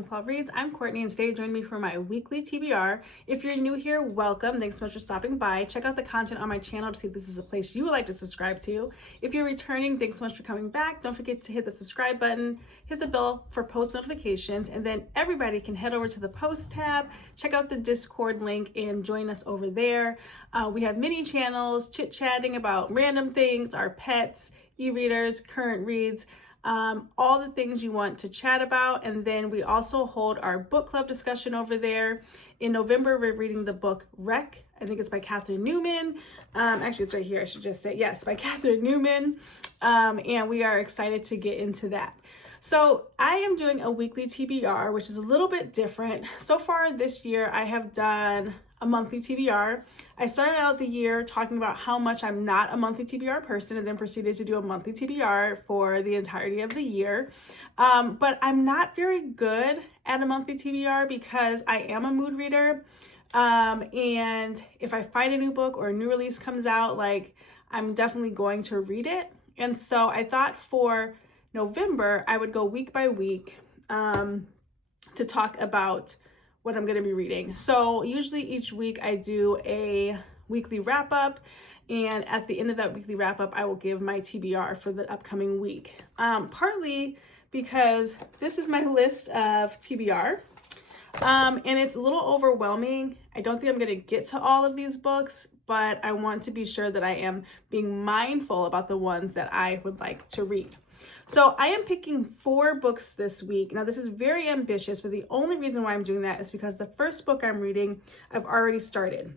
Ravenclaw Reads. I'm Courtney, and today join me for my weekly TBR. If you're new here, welcome. Thanks so much for stopping by. Check out the content on my channel to see if this is a place you would like to subscribe to. If you're returning, thanks so much for coming back. Don't forget to hit the subscribe button, hit the bell for post notifications, and then everybody can head over to the post tab, check out the Discord link, and join us over there. We have mini channels, chit-chatting about random things, our pets, e-readers, current reads, all the things you want to chat about. And then we also hold our book club discussion over there. In November, we're reading the book Wreck. I think it's by Catherine Newman. Actually, it's right here. I should just say, yes, by Catherine Newman. And we are excited to get into that. So I am doing a weekly TBR, which is a little bit different. So far this year, I have done a monthly TBR. I started out the year talking about how much I'm not a monthly TBR person, and then proceeded to do a monthly TBR for the entirety of the year. But I'm not very good at a monthly TBR because I am a mood reader. And if I find a new book or a new release comes out, like, I'm definitely going to read it. And so I thought for November, I would go week by week to talk about what I'm going to be reading. So usually each week I do a weekly wrap up, and at the end of that weekly wrap up, I will give my TBR for the upcoming week. Partly because this is my list of TBR, and it's a little overwhelming. I don't think I'm going to get to all of these books, but I want to be sure that I am being mindful about the ones that I would like to read. So I am picking 4 books this week. Now, this is very ambitious, but the only reason why I'm doing that is because the first book I'm reading, I've already started.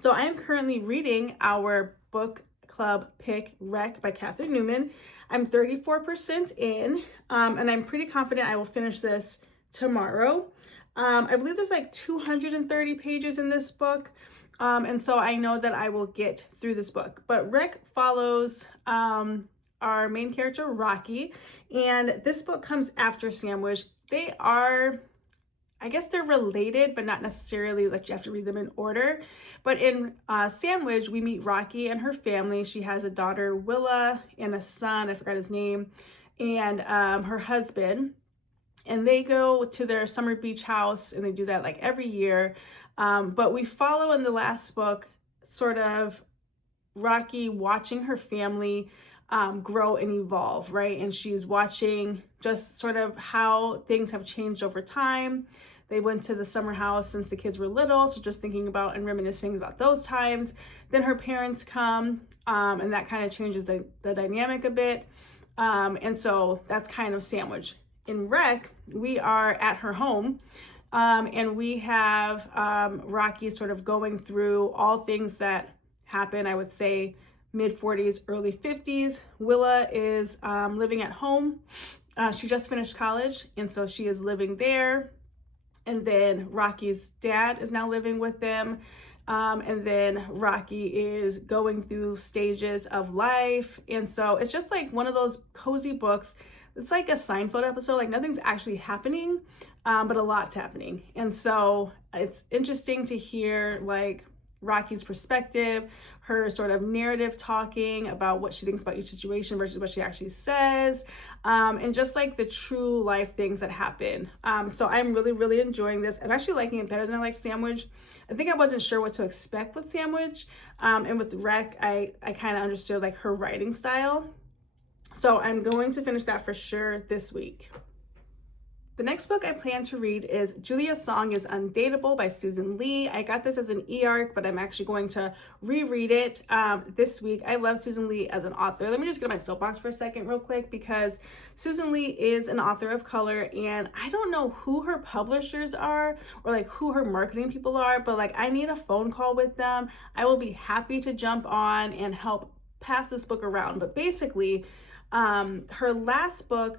So I am currently reading our book club pick, Wreck by Catherine Newman. I'm 34% in, and I'm pretty confident I will finish this tomorrow. I believe there's like 230 pages in this book. And so I know that I will get through this book. But Wreck follows our main character, Rocky, and this book comes after Sandwich. They are, I guess they're related, but not necessarily like you have to read them in order. But in Sandwich, we meet Rocky and her family. She has a daughter, Willa, and a son, I forgot his name, and her husband. And they go to their summer beach house, and they do that like every year. But we follow in the last book sort of Rocky watching her family grow and evolve, right? And she's watching just sort of how things have changed over time. They went to the summer house since the kids were little, so just thinking about and reminiscing about those times. Then her parents come, and that kind of changes the dynamic a bit. And so that's kind of Sandwich. In Wreck, we are at her home, and we have Rocky sort of going through all things that happen, I would say, mid-40s, early 50s. Willa is living at home. She just finished college, and so she is living there. And then Rocky's dad is now living with them. And then Rocky is going through stages of life. And so it's just like one of those cozy books. It's like a Seinfeld episode, like nothing's actually happening, but a lot's happening. And so it's interesting to hear like Rocky's perspective, her sort of narrative talking about what she thinks about each situation versus what she actually says, and just like the true life things that happen. So I'm really, really enjoying this. I'm actually liking it better than I like Sandwich. I think I wasn't sure what to expect with Sandwich, and with Wreck, I kind of understood like her writing style. So I'm going to finish that for sure this week. The next book I plan to read is Julia's Song is Undateable by Susan Lee. I got this as an e-arc, but I'm actually going to reread it this week. I love Susan Lee as an author. Let me just get on my soapbox for a second real quick, because Susan Lee is an author of color, and I don't know who her publishers are or like who her marketing people are, but like I need a phone call with them. I will be happy to jump on and help pass this book around. But basically, her last book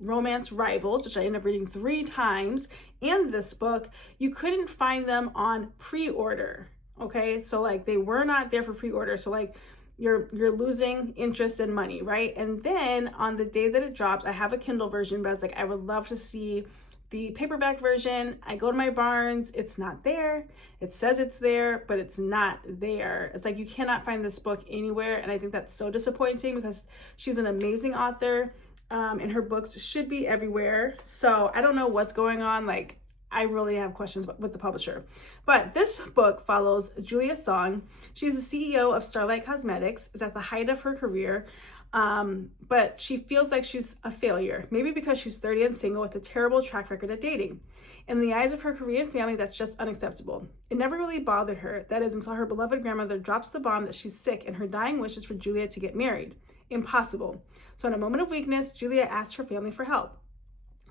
Romance Rivals, which I ended up reading 3 times, and this book, you couldn't find them on pre-order. Okay, so like they were not there for pre-order, so like you're losing interest and money, right? And then on the day that it drops, I have a Kindle version, but I was like, I would love to see the paperback version. I go to my Barnes, it's not there. It says it's there, but it's not there. It's like you cannot find this book anywhere, and I think that's so disappointing because she's an amazing author. and her books should be everywhere. So I don't know what's going on. Like, I really have questions with the publisher. But this book follows Julia Song. She's the CEO of Starlight Cosmetics, is at the height of her career. But she feels like she's a failure, maybe because she's 30 and single with a terrible track record of dating. In the eyes of her Korean family, that's just unacceptable. It never really bothered her, that is, until her beloved grandmother drops the bomb that she's sick and her dying wish is for Julia to get married. Impossible. So in a moment of weakness, Julia asks her family for help.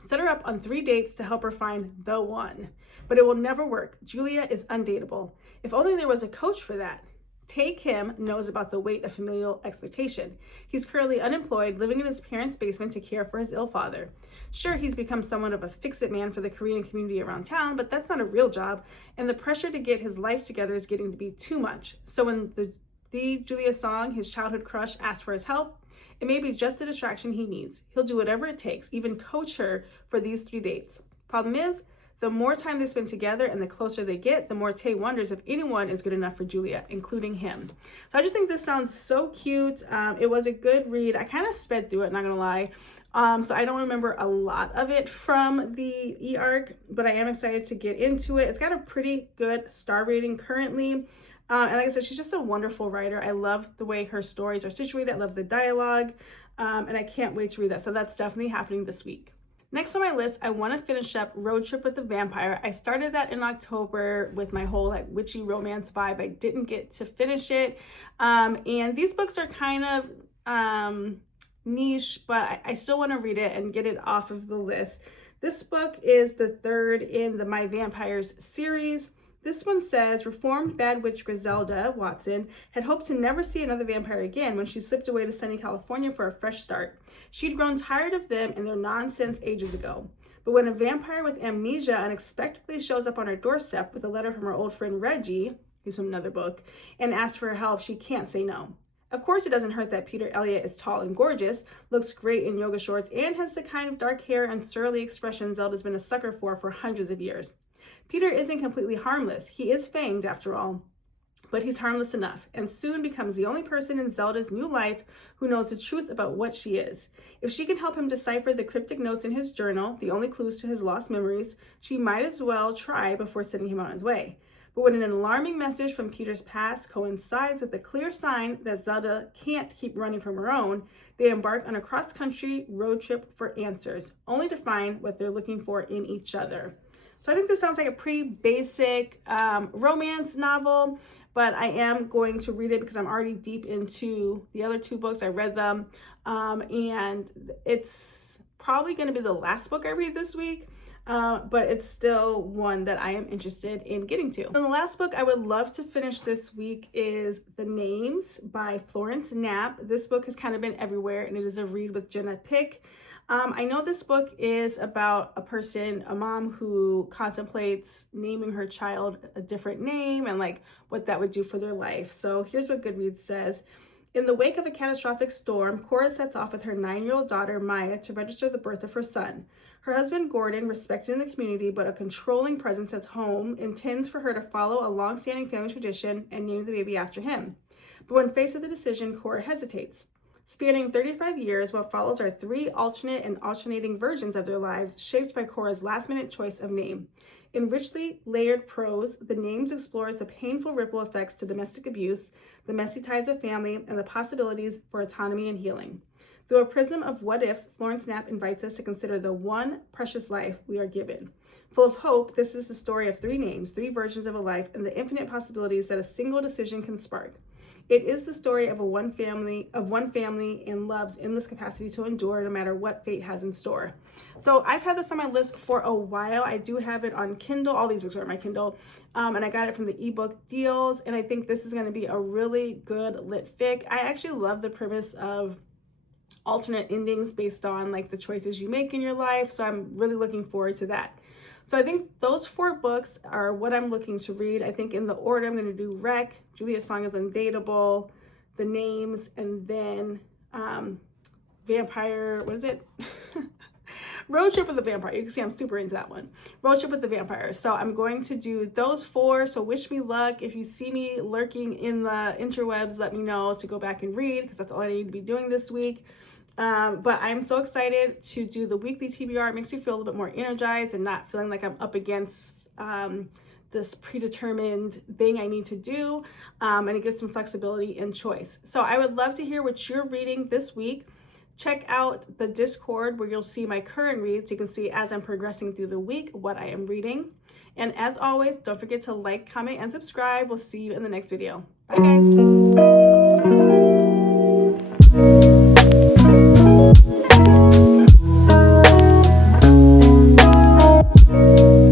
Set her up on 3 dates to help her find the one. But it will never work. Julia is undateable. If only there was a coach for that. Tae Kim knows about the weight of familial expectation. He's currently unemployed, living in his parents' basement to care for his ill father. Sure, he's become somewhat of a fix-it man for the Korean community around town, but that's not a real job, and the pressure to get his life together is getting to be too much. So when the Julia Song, his childhood crush, asks for his help, it may be just the distraction he needs. He'll do whatever it takes, even coach her for these 3 dates. Problem is, the more time they spend together and the closer they get, the more Tae wonders if anyone is good enough for Julia, including him. So I just think this sounds so cute. It was a good read. I kind of sped through it, not gonna lie. So I don't remember a lot of it from the e-arc, but I am excited to get into it. It's got a pretty good star rating currently. And like I said, she's just a wonderful writer. I love the way her stories are situated. I love the dialogue, and I can't wait to read that. So that's definitely happening this week. Next on my list, I want to finish up Road Trip with the Vampire. I started that in October with my whole like witchy romance vibe. I didn't get to finish it. And these books are kind of niche, but I still want to read it and get it off of the list. This book is the 3rd in the My Vampires series. This one says, reformed bad witch Griselda Watson had hoped to never see another vampire again when she slipped away to sunny California for a fresh start. She'd grown tired of them and their nonsense ages ago. But when a vampire with amnesia unexpectedly shows up on her doorstep with a letter from her old friend Reggie, who's from another book, and asks for her help, she can't say no. Of course, it doesn't hurt that Peter Elliott is tall and gorgeous, looks great in yoga shorts, and has the kind of dark hair and surly expression Zelda's been a sucker for hundreds of years. Peter isn't completely harmless. He is fanged, after all, but he's harmless enough and soon becomes the only person in Zelda's new life who knows the truth about what she is. If she can help him decipher the cryptic notes in his journal, the only clues to his lost memories, she might as well try before sending him on his way. But when an alarming message from Peter's past coincides with a clear sign that Zelda can't keep running from her own, they embark on a cross-country road trip for answers, only to find what they're looking for in each other. So I think this sounds like a pretty basic romance novel, but I am going to read it because I'm already deep into the other 2 books. I read them, and it's probably going to be the last book I read this week, but it's still one that I am interested in getting to. And the last book I would love to finish this week is The Names by Florence Knapp. This book has kind of been everywhere, and it is a read with Jenna Pick. I know this book is about a mom who contemplates naming her child a different name and like what that would do for their life. So here's what Goodreads says. In the wake of a catastrophic storm, Cora sets off with her 9-year-old daughter, Maya, to register the birth of her son. Her husband, Gordon, respected in the community but a controlling presence at home, intends for her to follow a long-standing family tradition and name the baby after him. But when faced with a decision, Cora hesitates. Spanning 35 years, what follows are 3 alternate and alternating versions of their lives shaped by Cora's last-minute choice of name. In richly layered prose, The Names explores the painful ripple effects to domestic abuse, the messy ties of family, and the possibilities for autonomy and healing. Through a prism of what-ifs, Florence Knapp invites us to consider the one precious life we are given. Full of hope, this is the story of 3 names, 3 versions of a life, and the infinite possibilities that a single decision can spark. It is the story of one family and love's endless capacity to endure no matter what fate has in store. So I've had this on my list for a while. I do have it on Kindle. All these books are on my Kindle. And I got it from the ebook deals. And I think this is going to be a really good lit fic. I actually love the premise of alternate endings based on like the choices you make in your life. So I'm really looking forward to that. So I think those 4 books are what I'm looking to read. I think in the order I'm going to do Wreck, Julia Song is Undateable, The Names, and then Vampire, what is it? Road Trip with the Vampire. You can see I'm super into that one. Road Trip with the Vampire. So I'm going to do those 4. So wish me luck. If you see me lurking in the interwebs, let me know to go back and read because that's all I need to be doing this week. But I'm so excited to do the weekly TBR. It makes me feel a little bit more energized and not feeling like I'm up against this predetermined thing I need to do. And it gives some flexibility and choice. So I would love to hear what you're reading this week. Check out the Discord where you'll see my current reads. You can see as I'm progressing through the week what I am reading. And as always, don't forget to like, comment, and subscribe. We'll see you in the next video. Bye, guys.